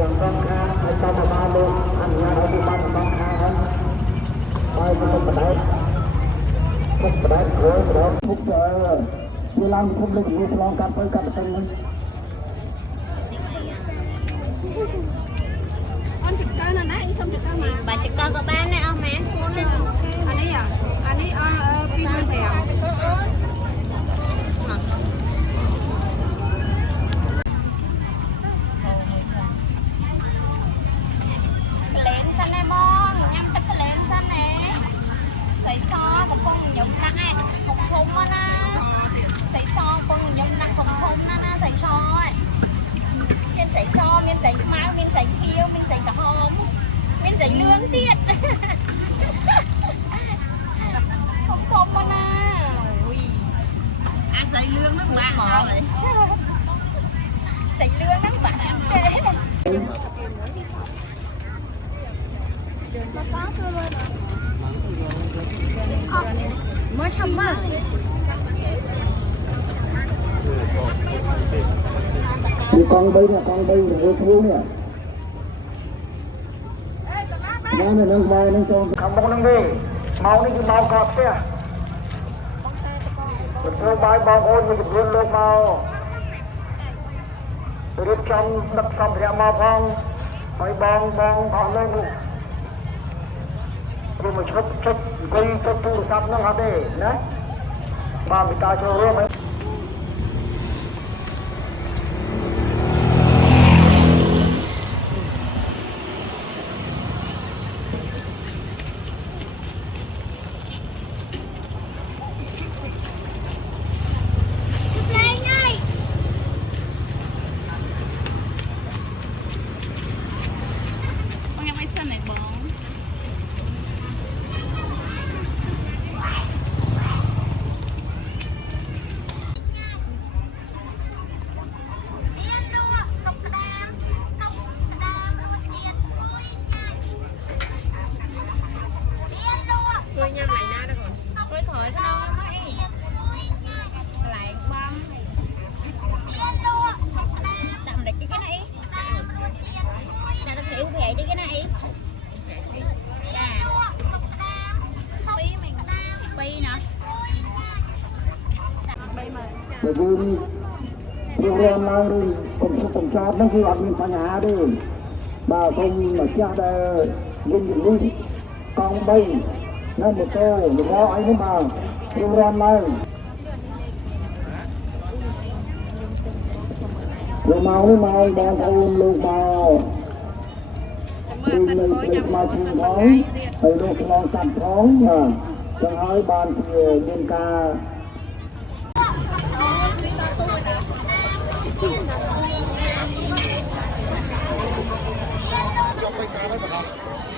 Yang bangka atau malu hanya ada ban bangka kan, mai kita pedai rồi phúc vừa làm không được vừa làm cắt với cắt từng này. Con trực con là nãy xong trực con mà. Bà trực con có bán này ông mẹ phun này. Anh ấy à? Anh ấy pin mang theo. Lên xanh này mong, nhắm tích lên xanh này. Sấy so có phong giống nặng ấy, không thùng mà na. Sấy so phong giống nặng không thùng na sấy so ấy. Miên sấy so, miên sấy máu, miên sấy kiêu, miên sấy cả hôm. Miên sấy lương tiết. Không thùng mà na. Ui. À sấy lương nước bạc hả vậy? Sấy lương nước bạc. Mới xong á. Con bay rồi thiếu nè. Nó này nâng vai nâng cho không có nâng đi, máu đi máu cọp kia. Mình theo bài bao ôn mình vươn lên màu. Rồi trong đập xong thì màu phong, phải bong lên luôn. Rồi mình chất gây cho tu sắp nó hả đây, đấy. Bà mình ta cho rơ mấy. Con em ấy sân này bóng. Tôi nhâm lại na đó còn. Tôi thổi cái đâu mấy. Lại bom. Tạm được cái này. Nào tôi xỉu về đi cái này. Pi nè. Bởi vì program nào đi cùng cho nó khi ăn phá nhà đi bà không mà cha đã linh đi con bay nên một câu một lo anh ấy mà program này rồi mau đang thâu luôn vào đi mình mà chịu nói phải được lo chặt thoáng mà chẳng hỏi bàn thì liên ca Hãy subscribe cho kênh Ghiền Mì Gõ để không bỏ lỡ những video hấp dẫn.